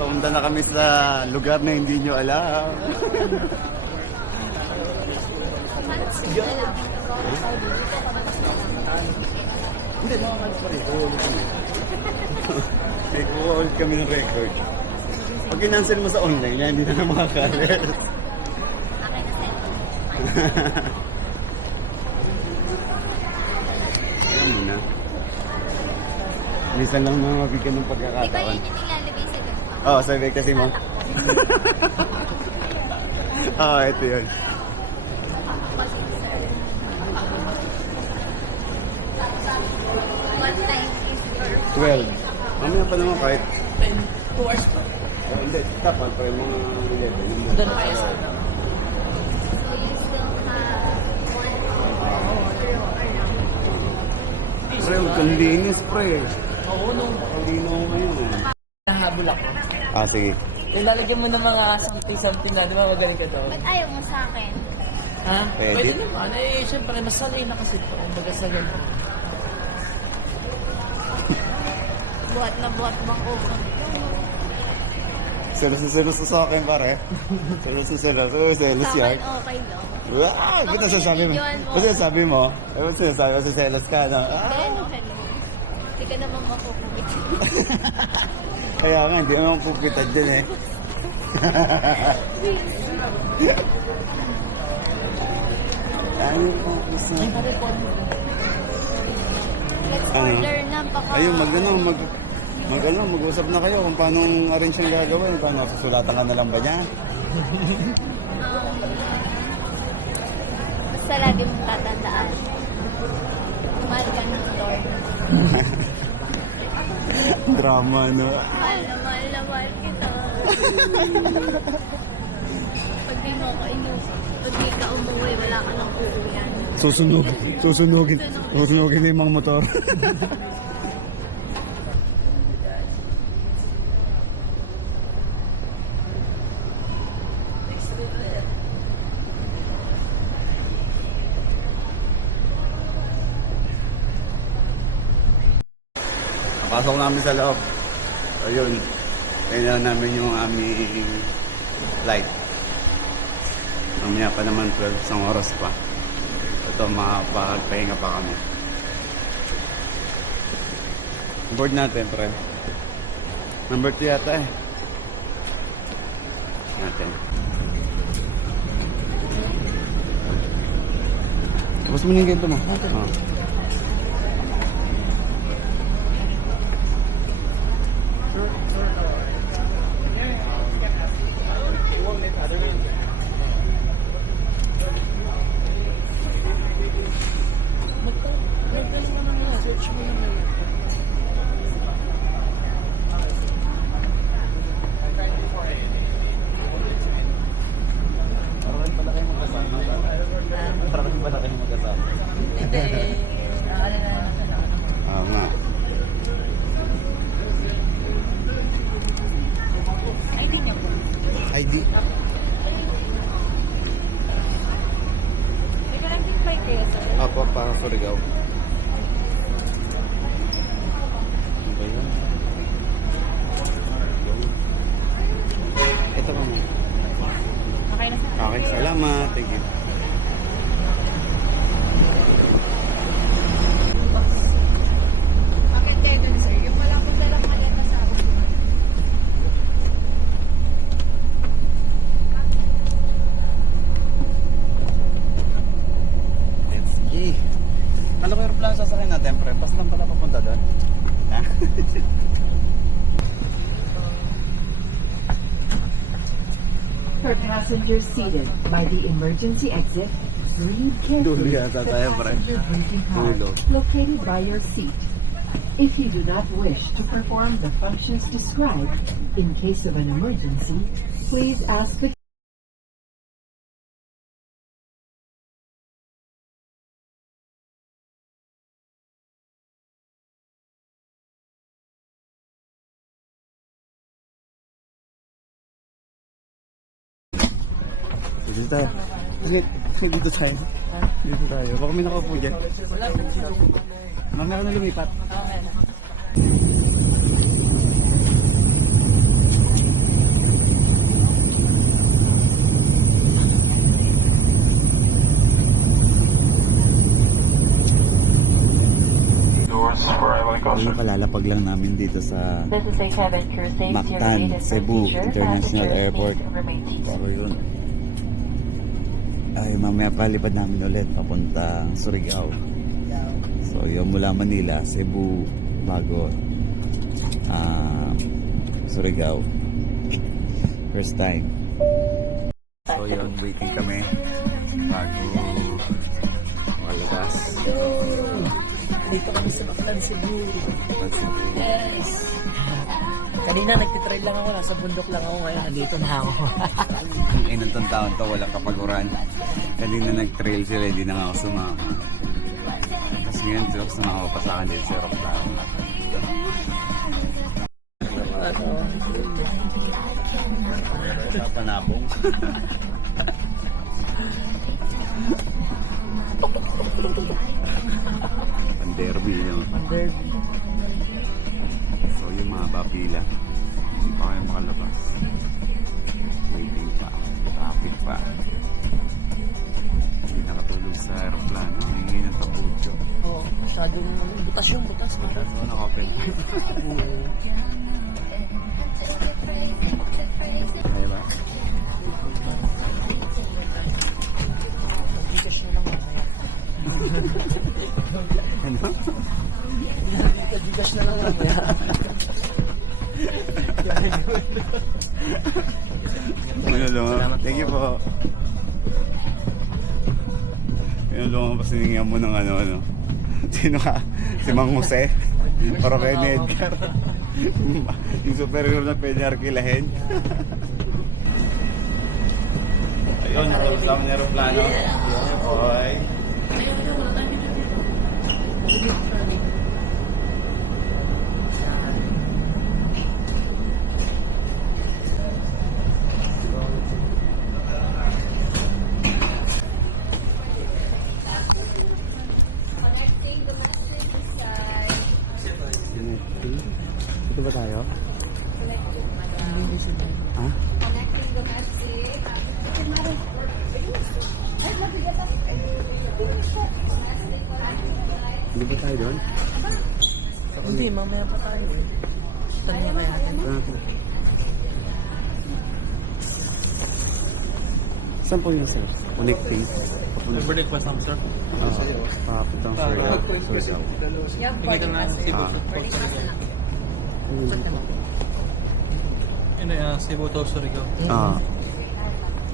Papunta na kami sa lugar na hindi nyo alam. Hindi, makakalit pa rin. Kukulit kami ng record. Pag kinancel mo sa online, yan, hindi na makakalit. Ayan mo na. Minsan lang mga mabigyan ng pagkakataon. Di ba yun yung nilalagay sa gamba? Oo, sa kasi mo. Oo, ito yun. What time is your 12. Mamaya pa naman kahit. 2 hours pa. Hindi, tapos pa yung mga 11. Doon pa yes. So you still have 1 hour around. Pre, huwag kang linis, pre. Oo, nung Kalino ko ngayon eh. nahabol ako. Ah, sige. Yung lalagyan mo ng mga something na, di ba magaling ka daw? Ba't ayaw mo sa akin? Ha? Pwede. Pwede naman. Eh, syempre, mas sanay na kasi ito. Kumbaga sa ganun. Buhat na buhat bang ulo? Selos sa akin, pare. Selos yan. Sa akin okay lang. Wow! Ba't nasasabi mo? Binibidyoan mo. Ba't sinasabi mo? Eh, ba't sinasabi mo? Selos ka, no? Hello. Hindi ka naman makukubit. Kaya nga, hindi naman pupitad din eh. Ano po isa? Ay, pa-report mo. Let's Ano? order na baka. Ayun, mag-usap na kayo kung paano arrange yung gagawin. Paano, susulatan ka na lang ba niya? Basta lagi mong tatandaan. Mahal ka ng Lord. Drama, no? Mahal na mahal kita. Pag di mo ako pag di ka umuwi, wala ka nang uuwian. Susunugin na yung mga motor. Pasok namin sa loob. Ayun. Kailangan namin yung aming flight. Mamaya pa naman 12, isang oras pa. Ito, makapagpahinga pa kami. Board natin, pre. Number 2 yata eh. Natin. Tapos mo na yung ganito mo. Oh. Parang pala kayo magkasama. Hindi. Ano na sa loob. Nga. ID niyo po. ID. May connecting flight kayo, sir. Apo, para Surigao. Ano ba yun? Ito pa mo. Okay na, sir. Okay, salamat. Thank you. Bakit kayo dun, sir? Yung wala ko dalang maleta sa akin. Let's go. Alam ko yung aeroplano sasakay natin, pre. Pas lang pala papunta doon. Ha? For passengers seated by the emergency exit, breathe Dulo carefully yata the tayo, pre. passenger breathing Dulo. card located by your seat. If you do not wish to perform the functions described in case of an emergency, please ask the Dito tayo. Dito tayo. Dito tayo. Baka may nakaupo dyan. Wala pa siya. Mamaya ka na lumipat. Okay na. Kakalalapag lang namin dito sa This is a cabin crew safety Mactan, related Cebu procedure. International Passengers Airport. need to remain seated. Pero yun. Ay, mamaya palipad namin ulit papuntang Surigao. So, yun mula Manila, Cebu, bago Surigao. First time. So, yun, waiting kami bago malabas. Dito kami sa Mactan, Cebu. Yes! Kanina nagtitrail lang ako, nasa bundok lang ako ngayon, nandito na ako. Ang inang taon to, walang kapaguran. Kanina nag-trail sila, hindi na nga ako sumama. Kasi ngayon, sumama ko pa sa akin dito sa aeroplano. Sa panabong. Pan-derby, no? Derby. So, yung mga papila, hindi pa kayo makalabas. Waiting pa. Traffic pa. Hindi nakatulog sa aeroplano. Hingi ng tapucho. Oo, masyadong butas yung butas. So, naka-open pipe. Okay ba? Bigas na lang mamaya. Ano? Bigas na lang mamaya. Thank you po. Pinulungan pa siningan mo ng ano. Sino ka? Si Mang Jose? Para kay ni Edgar. Yung superior na pwede arkilahin. Ayun, natapos lang ng aeroplano. Boy. Ito ba tayo? Ha? Hindi ba tayo doon? Hindi, mamaya pa tayo eh. Tanong kaya natin. Saan po yun, sir? Connecting? Nagbalik pa sa sir. Papuntang Surigao. Bigay ka na Cebu. Ano yan, Cebu to Surigao.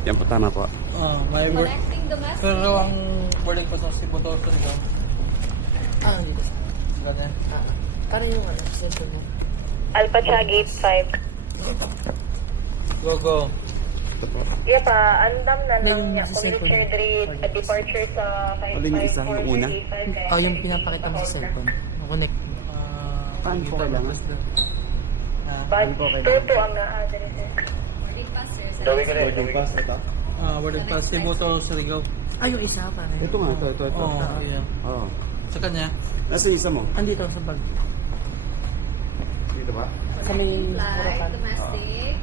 Yan po, tama po. May Connecting domestic. pero ang boarding pa sa Cebu to Surigao. Ah, Ganyan. paano yung ano? Cellphone mo? Alpacha Gate 5. Go, go. Yep, andam na May lang yung niya. sa cellphone. Commuter rate at departure sa Alin yung isa, yung una? Oh, yung pinapakita mo sa cellphone. Connect. Paano po kailangan? But store po ang na-address. Boarding pass, ito? Boarding pa Cebu to Surigao. Ah, yung isa pa rin. Ito nga, ito. Oo, yan. Oo. Sa kanya, Nasa isa mo? Andito sa bag. Dito ba? Sa may Flight, Bulacan. domestic.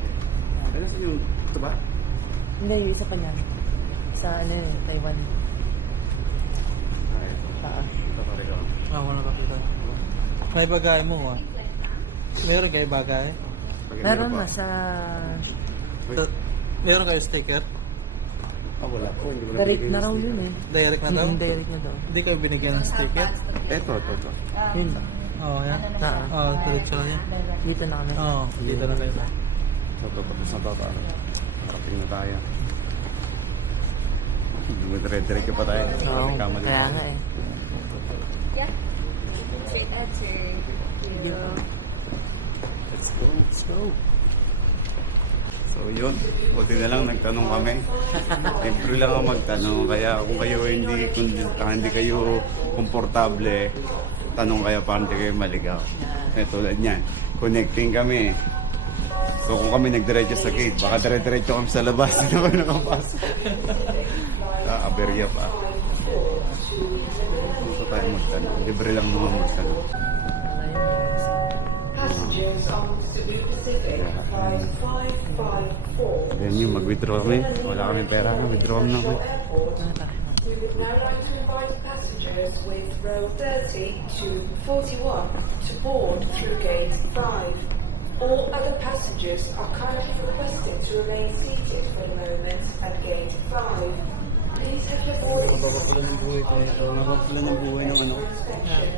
Nasa yung, ito ba? Hindi, yung isa pa niyan. Sa ano yun, Taiwan. Taas. Ito pa rin ako. wala pakita. May bagay mo, Meron kayo bagay? Meron na sa... Meron kayo sticker? Wala po. Hindi mo Direct nabigay na yung raw sticker. yun eh. Direct na daw? Direct na daw. Hindi kayo binigyan ng sticker? Ito. Yun. Oo, yan. Saan? Oo, diretso lang yan. Dito na kami. Oo, dito na kayo. Sa baba. Parating na tayo. Dire-diretso pa tayo. Oo, May kamali. kaya nga eh. Yeah. Straight ahead, sir. Thank you. Let's go. So yun, buti na lang nagtanong kami. Siyempre lang ako magtanong. Kaya kung kayo hindi kayo komportable, tanong kayo para hindi kayo maligaw. Tulad niyan, connecting kami. So kung kami nagdiretso sa gate, baka dire-diretso kami sa labas. Hindi na kami nakapasok. Aberya pa. Gusto tayo magtanong. Libre lang naman magtanong. Then yung mag-withdraw kami. Wala kami pera. Mag-withdraw kami na kami. Ano tayo? We would now like to invite passengers with row 30 to 41 to board through gate 5. All other passengers are kindly requested to remain seated for the moment at gate 5. Please have your boarding Napapakula ng buhay ko nito. Napapakula ng buhay ng ano.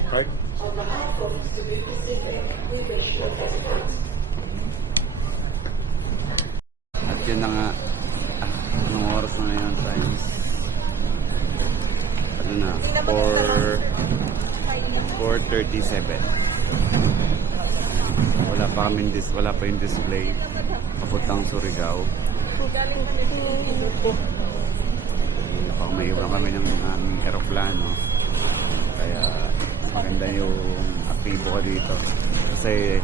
Card? on behalf of Cebu Pacific. We wish you a better flight. At yun na nga. Anong oras na ngayon? Times. Ano na? 4:37. Wala pa yung display. Papuntang Surigao. Baka maiwan kami ng aming eroplano. Kaya maganda yung aktibo ko dito. Kasi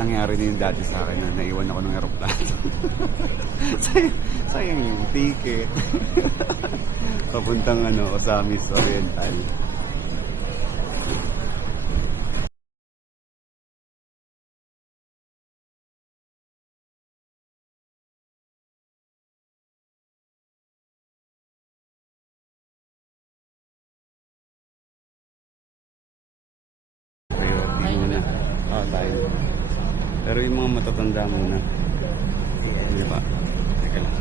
nangyari din dati sa akin na naiwan ako ng eroplano. sayang yung ticket. Papuntang Osamis Oriental. Priority muna. Tayo. Pero yung mga matatanda muna. Hindi ba? Teka lang.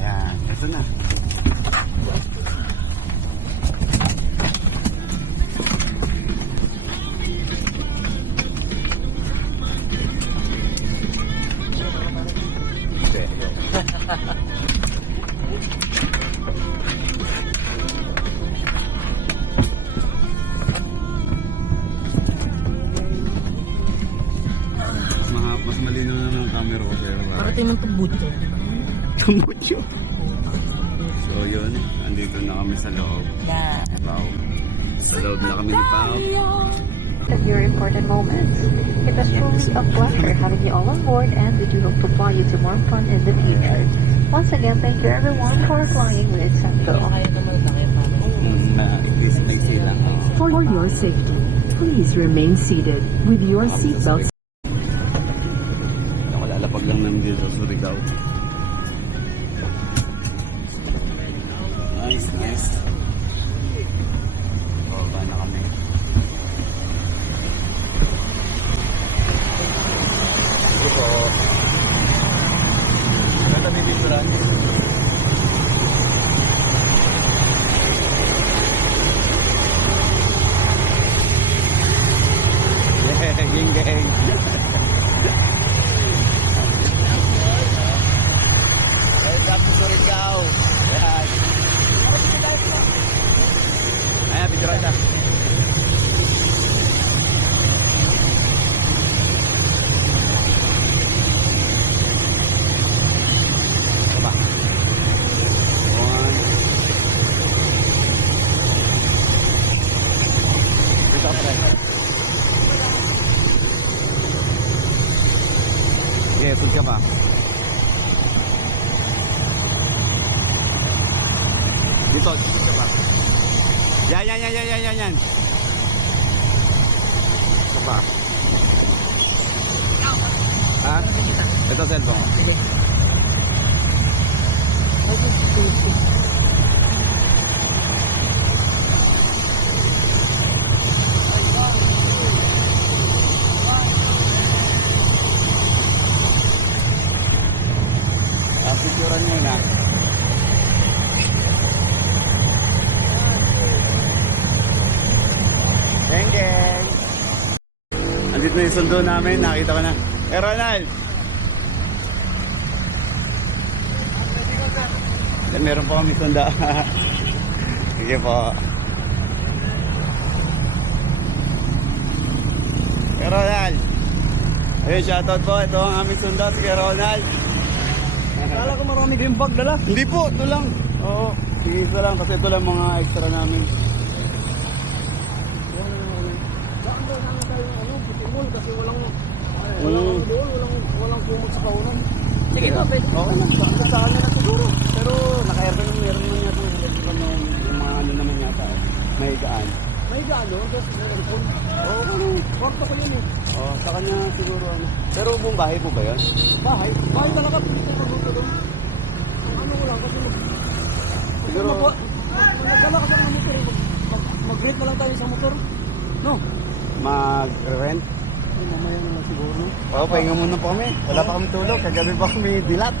Ayan, ito na. Mas malinaw na ng camera ko pero Parating mong tumbuto. tumutyo. So yun, andito na kami sa loob. Yeah. Wow. Sa loob na kami ni Pao. At your important moments. It was truly a pleasure having you all on board, and we do hope to fly you to more fun in the future. Once again, thank you everyone for flying with Santo. At least may silang. For your safety, please remain seated with your seatbelts. Nakalalapag lang namin dito sa Surigao. Nice, nice. Baba na kami. Sige po. Ganda ni Bibran. Gang, gang. Welcome to Surigao. Yan. Sige, sunod ka pa. Dito, sunod ka pa. Yan. Isa pa. Ha? Ito cellphone. Sige. Ay, sige. Picturean nyo na. Geng. Andito na yung sundo namin. Nakita ko na. Ronald! Meron po kami sunda. Sige po. Ronald! Ayun, shoutout po. Ito ang aming sunda. Sige, Ronald. Kala ko marami kayong bag dala. Hindi po, ito lang. Oo, sige ito lang kasi ito lang mga extra namin. Kasi walang Mm. walang kumot sa kaunan. Sige po, pwede. Okay lang, saan na siguro. Pero naka-aircon yung meron naman yata yung mga ano naman yata. May gaan. May gaano, kasi meron po. Oo, ano. Kwarto ko yun eh. Oo, sa kanya siguro ano. Pero buong bahay po ba yun? Bahay talaga, hindi ko pagluto doon. Ano ko lang, kasi Siguro, nagkala kasi ng motor, mag-rate na lang tayo sa motor. No? mag-rent. Ay, mamaya na lang siguro. Oo, pahinga muna po kami. Wala pa kami tulog. Kagabi pa kami dilat.